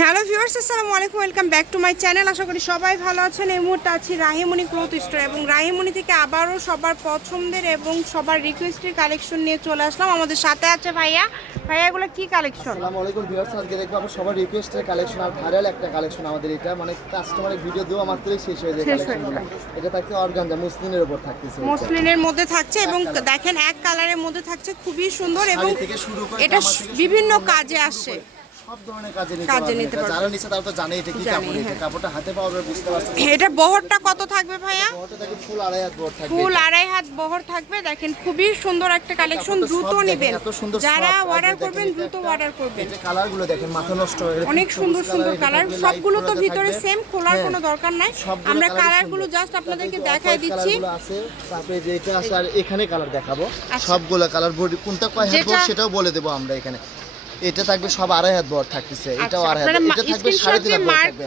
Hello viewers আসসালামু আলাইকুম welcome back to my channel. আশা করি সবাই ভালো আছেন। এই মুহূর্তে আছি রাহিমণি ক্লথ স্টোর এবং রাহিমণি থেকে আবারও সবার পছন্দের এবং সবার রিকোয়েস্টের কালেকশন নিয়ে চলে আসলাম। আমাদের সাথে আছে ভাইয়া। ভাইয়া এগুলো কি কালেকশন আসসালামু আলাইকুম ভিউয়ার্স আজকে দেখব আমরা সবার রিকোয়েস্টের কালেকশন আর ভাইরাল একটা কালেকশন আমাদের এটা। মানে কাস্টমারের ভিডিও দেওয়া মাত্রই শেষ হয়ে যায় কালেকশনগুলো এটা থাকছে অর্গানজা মুসলিমের উপর থাকতেছে এটা। মসলিনের মধ্যে থাকছে এবং দেখেন এক কালারের মধ্যে থাকছে খুবই সুন্দর এবং এটা বিভিন্ন কাজে আসে। সব ধরনের কাজে নিতে। যারা তারা তো জানে এটা কি কাপড় এটা হ্যাঁ। কাপড়টা হাতে পাওয়ার বুঝতে পারছেন এটা বহরটা কত থাকবে ভাইয়া? বহরটা থাকে ফুল আড়াই হাত বহর থাকবে। ফুল আড়াই হাত বহর থাকবে। দেখেন খুবই সুন্দর একটা কালেকশন দ্রুত নেবেন। যারা অর্ডার করবেন দ্রুত অর্ডার করবেন। এই যে কালারগুলো দেখেন মাথা নষ্ট হয়ে অনেক সুন্দর সুন্দর কালার সবগুলো তো ভিতরে সেম খোলার হ্যাঁ, কোনো দরকার নাই। আমরা কালারগুলো জাস্ট আপনাদেরকে দেখাই দিচ্ছি। তারপরে যে আছে আর এখানে কালার দেখাবো। আচ্ছা। সবগুলো কালার কোনটা কয় হাত সেটাও বলে দেবো আমরা এখানে। এটা থাকবে সব আড়াই হাত বড় থাকতেছে এটাও আচ্ছা, আড়াই হাত এটা থাকবে সাড়ে তিন হাত বড় থাকবে।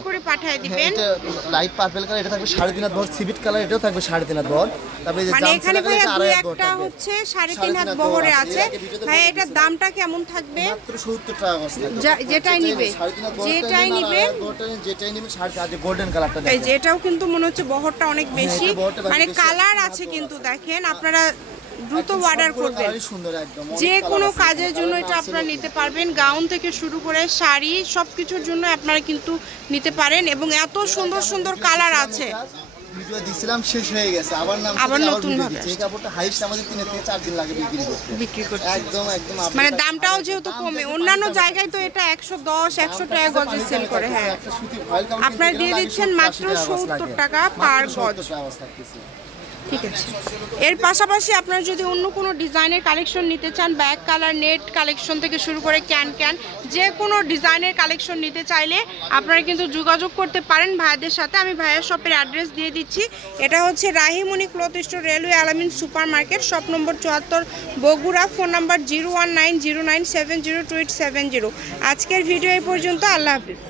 হ্যাঁ, এটা লাইট পার্পল কালার এটা থাকবে সাড়ে তিন হাত বড়। সিভিট কালার এটাও থাকবে সাড়ে তিন হাত বড়। তারপরে এই যে মানে জামসিলা এখানে কালার, এটা আড়াই হাত একটা থাকবে। হচ্ছে সাড়ে তিন হাত বহরে আছে, আছে। বলে এটার দামটা কেমন থাকবে? মাত্র 70 টাকা যা- যেটাই নিবে, তিন যেটাই নিবে। যেটাই নিবে সাড়ে চার গোল্ডেন কালারটা এই দেখেন যে এটাও কিন্তু মনে হচ্ছে বহরটা অনেক বেশি। মানে কালার আছে কিন্তু দেখেন আপনারা দ্রুত অর্ডার করবেন। যে কোনো কাজের জন্য এটা আপনারা নিতে পারবেন। গাউন থেকে শুরু করে শাড়ি সব কিছুর জন্য আপনারা কিন্তু নিতে পারেন এবং এত সুন্দর সুন্দর কালার আছে। ভিডিও দিছিলাম শেষ হয়ে গেছে। আবার নাম আবার নতুন ভাবে এই কাপড়টা হাইস্ট আমাদের তিন থেকে চার দিন লাগে বিক্রি করতে। বিক্রি করতে। একদম একদম মানে দামটাও যেহেতু কমে অন্যান্য জায়গায় তো এটা একশো দশ একশো দামটা টাকা হচ্ছে গজে পানিটা সেল করে হ্যাঁ। আপনারা দিয়ে দিচ্ছেন মাত্র টাকা গজ 70 টাকা 70 গজ। ঠিক আছে। এর পাশাপাশি আপনারা যদি অন্য কোনো ডিজাইনের কালেকশন নিতে চান ব্যাক কালার নেট কালেকশন থেকে শুরু করে ক্যান ক্যান, যে কোনো ডিজাইনের কালেকশন নিতে চাইলে আপনারা কিন্তু যোগাযোগ করতে পারেন ভাইয়াদের সাথে। আমি ভাইয়ের শপের অ্যাড্রেস দিয়ে দিচ্ছি। এটা হচ্ছে Rahimoni cloth store railway Alamin super market shop number চুয়াত্তর Bogura, phone number zero one nine zero nine seven zero two eight seven zero. আজকের ভিডিও এই পর্যন্ত। আল্লাহ হাফিজ।